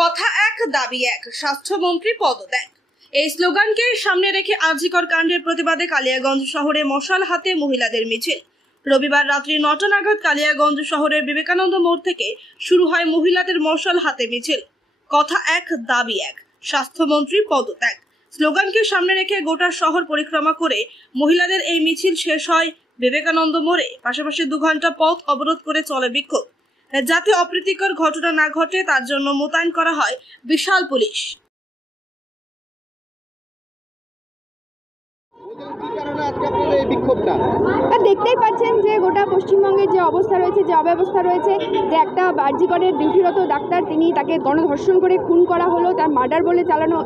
কথা এক দাবি এক, স্বাস্থ্যমন্ত্রী পদত্যাগ। এই স্লোগানকে সামনে রেখে আরজিকর কাণ্ডের প্রতিবাদে কালিয়াগঞ্জ শহরে মশাল হাতে মহিলাদের মিছিল। রবিবার রাত্রি ৯টা নাগাদ কালিয়াগঞ্জ শহরের বিবেকানন্দ মোড় থেকে শুরু হয় মহিলাদের মশাল হাতে মিছিল। কথা এক দাবি এক, স্বাস্থ্যমন্ত্রী পদত্যাগ স্লোগানকে সামনে রেখে গোটা শহর পরিক্রমা করে মহিলাদের এই মিছিল শেষ হয় বিবেকানন্দ মোড়ে। পাশাপাশি 2 ঘন্টা পথ অবরোধ করে চলে বিক্ষোভ। যাতে অপ্রীতিকর ঘটনা না ঘটে তার জন্য মোতায়েন করা হয় বিশাল পুলিশ। দেখতেই পাচ্ছেন যে গোটা পশ্চিমবঙ্গের যে অবস্থা রয়েছে, যে অব্যবস্থা রয়েছে, যে একটা আরজিকরের ডিউটিরত ডাক্তার তিনি তাকে গণধর্ষণ করে খুন করা হলো, তার মার্ডার বলে চালানো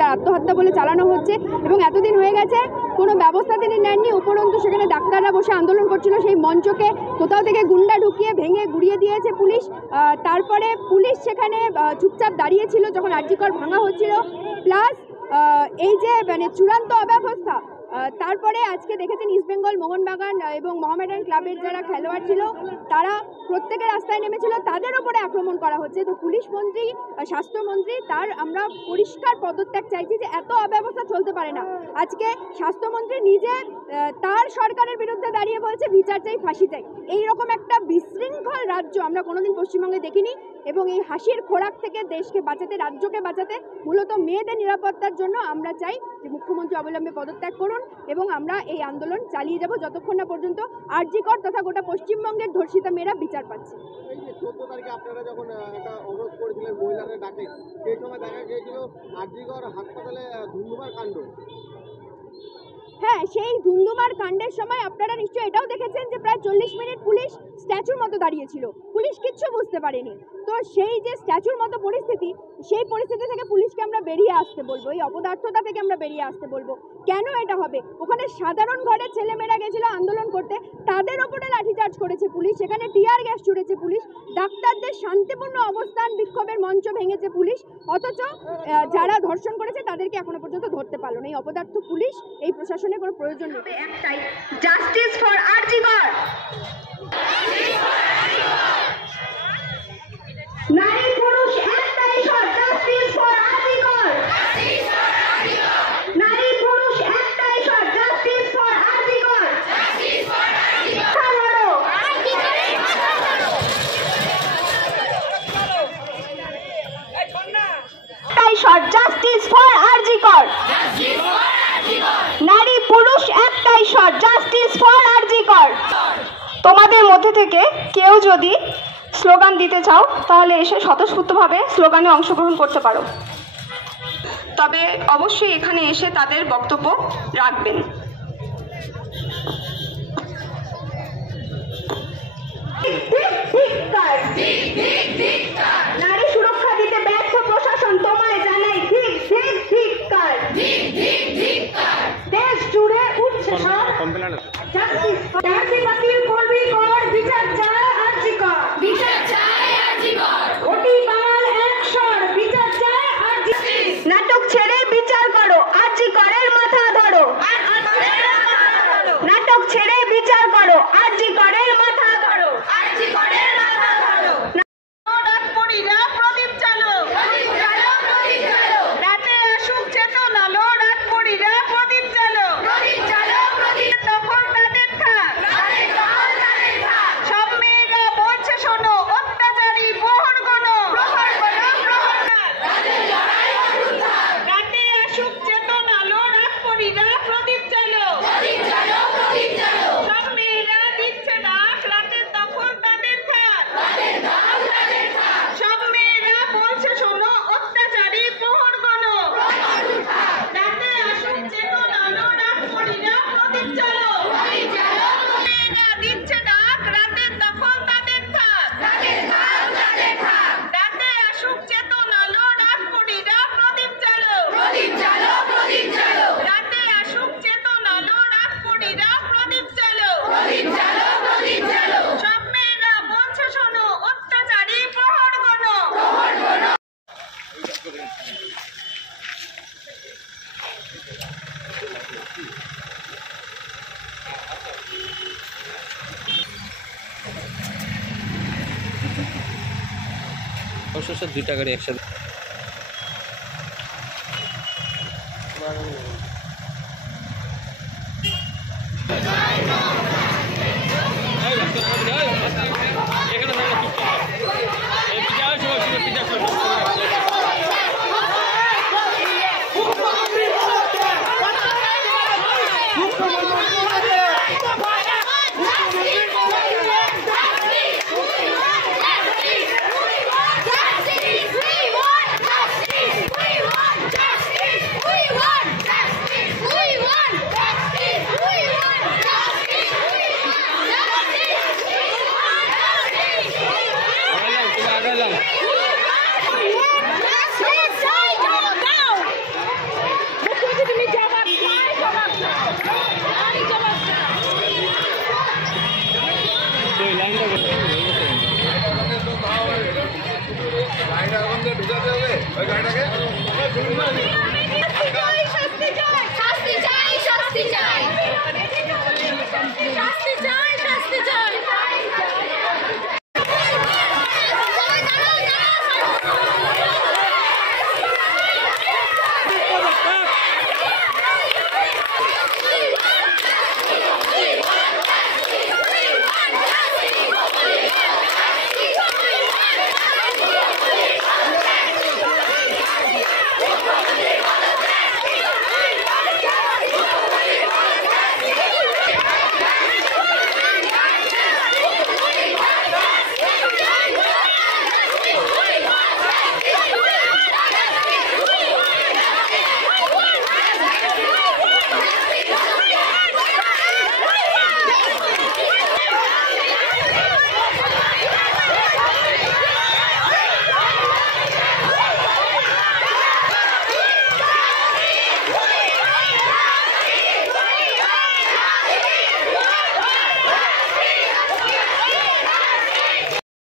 তার আত্মহত্যা বলে চালানো হচ্ছে এবং এতদিন হয়ে গেছে কোনো ব্যবস্থা তিনি নেননি। উপরন্তু সেখানে ডাক্তাররা বসে আন্দোলন করছিল, সেই মঞ্চকে কোথাও থেকে গুন্ডা ঢুকিয়ে ভেঙে গুড়িয়ে দিয়েছে পুলিশ। তারপরে পুলিশ সেখানে চুপচাপ দাঁড়িয়েছিল যখন আরজিকর ভাঙা হচ্ছিল। প্লাস এই যে চূড়ান্ত অব্যবস্থা, তারপরে আজকে দেখেছেন ইস্টবেঙ্গল, মোহনবাগান এবং মোহামেডান ক্লাবের যারা খেলোয়াড় ছিল তারা প্রত্যেকে রাস্তায় নেমেছিল, তাদের ওপরে আক্রমণ করা হচ্ছে। তো পুলিশ মন্ত্রী, স্বাস্থ্যমন্ত্রী, তার আমরা পরিষ্কার পদত্যাগ চাইছি যে এত অব্যবস্থা চলতে পারে না। আজকে স্বাস্থ্যমন্ত্রী নিজে তার সরকারের বিরুদ্ধে দাঁড়িয়ে বলছে বিচার চাই, ফাঁসি চাই। এইরকম একটা বিশৃঙ্খল রাজ্য আমরা কোনোদিন পশ্চিমবঙ্গে দেখিনি এবং এই হাসির খোরাক থেকে দেশকে বাঁচাতে, রাজ্যকে বাঁচাতে, মূলত মেয়েদের নিরাপত্তার জন্য আমরা চাই যে মুখ্যমন্ত্রী অবিলম্বে পদত্যাগ করুন এবং আমরা এই আন্দোলন চালিয়ে যাব যতক্ষণ না পর্যন্ত আরজিকর তথা গোটা পশ্চিমবঙ্গের ধর্ষিতা মেয়েরা বিচার পাচ্ছে। এই যে 14 তারিখে আপনারা যখন একটা অবরোধ করেছিলেন মহিলাদের ডাকে, সেই সময় দেখা গিয়েছিল আরজিকর হাসপাতালে ধুন্ধুমার কাণ্ড। হ্যাঁ, সেই ধুন্ধুমার কাণ্ডের সময় আপনারা নিশ্চয়ই এটাও দেখেছেন যে প্রায় 40 মিনিট পুলিশ স্ট্যাচুর মতো দাঁড়িয়েছিল, পুলিশ কিচ্ছু বুঝতে পারেনি। তো সেই যে স্ট্যাচুর মতো পরিস্থিতি, সেই পরিস্থিতি থেকে পুলিশকে আমরা বেরিয়ে আসতে বলবো, এই অপদার্থতা থেকে আমরা বেরিয়ে আসতে বলবো। কেন এটা হবে? ওখানে সাধারণ ঘরের ছেলেমেয়েরা গেছিল আন্দোলন করতে, তাদের ওপরে লাঠিচার্জ করেছে পুলিশ, সেখানে টিয়ার গ্যাস ছুড়েছে পুলিশ, ডাক্তারদের শান্তিপূর্ণ অবস্থান বিক্ষোভের মঞ্চ ভেঙেছে পুলিশ, অথচ যারা ধর্ষণ করেছে তাদেরকে এখনো পর্যন্ত ধরতে পারলো না। এই অপদার্থ পুলিশ, এই প্রশাসনের কোনো প্রয়োজন নেই। একটাই, জাস্টিস ফর আরজিকর। নারী পুরুষ একটাই স্বর, জাস্টিস ফর আরজিকর। নারী পুরুষ একটাই স্বর, justice for RG Kar. Justice for RG Kar. একটাই স্বর, জাস্টিস ফর আরজিকর। নারী পুরুষ একটাই স্বর, জাস্টিস ফর আরজিকর। তোমাদের মধ্যে থেকে কেউ যদি স্লোগান দিতে চাও তাহলে এসে স্বতঃস্ফূর্তভাবে স্লোগানে অংশগ্রহণ করতে পারো, তবে অবশ্যই এখানে এসে তাদের বক্তব্য রাখবেন। নারী সুরক্ষা দিতে ব্যর্থ প্রশাসন, তোমায় জানাই ঠিক ঠিক ধিক্কার। দেশ জুড়ে উঠছে সব বাতিল করবি কর, বিচার চায় আরজিকর। বিচার চায় আরজিকর। ওটি বাঙাল একশর, বিচার চায় আরজিকর। নাটক ছেড়ে বিচার করো, আরজিকরের মাথা ধরো। নাটক ছেড়ে বিচার করো, আরজিকরের মাথা ধরো। আরজিকরের মাথা ধরো। প্রদীপ চালো, রাতে আসুক চেতনা লো, রাত পড়িরা প্রদীপ চালো। তখন তাদের থাক, সব মেয়েরা বলছে শোনো, অত্যাচারী প্রহর গণ। রাতে আসুক চেতনা লো, রাত পড়িরা প্রদীপ চালো। সব মেয়েরা দিচ্ছে ডাক, রাতের দখল তাদের থাক। সব মেয়েরা বলছে শোনো, অত্যাচারী প্রহর গণ। রাতে আসুক চেতনা লো, রাত পড়িরা প্রদীপ চালো। মেয়েরা দিচ্ছে ডাক, রাতের দখল তাদের থাক। রাতে আসুক চেতনা লো, রাত পড়িরা প্রদীপ চালো। রাতে আসুক চেতনা লো, রাত পড়িরা প্রদীপ চালো। সব মেয়েরা বলছে শোনো, অত্যাচারী প্রহর গণ। অবশ্য 2টা গাড়ি একসাথে। Agarra.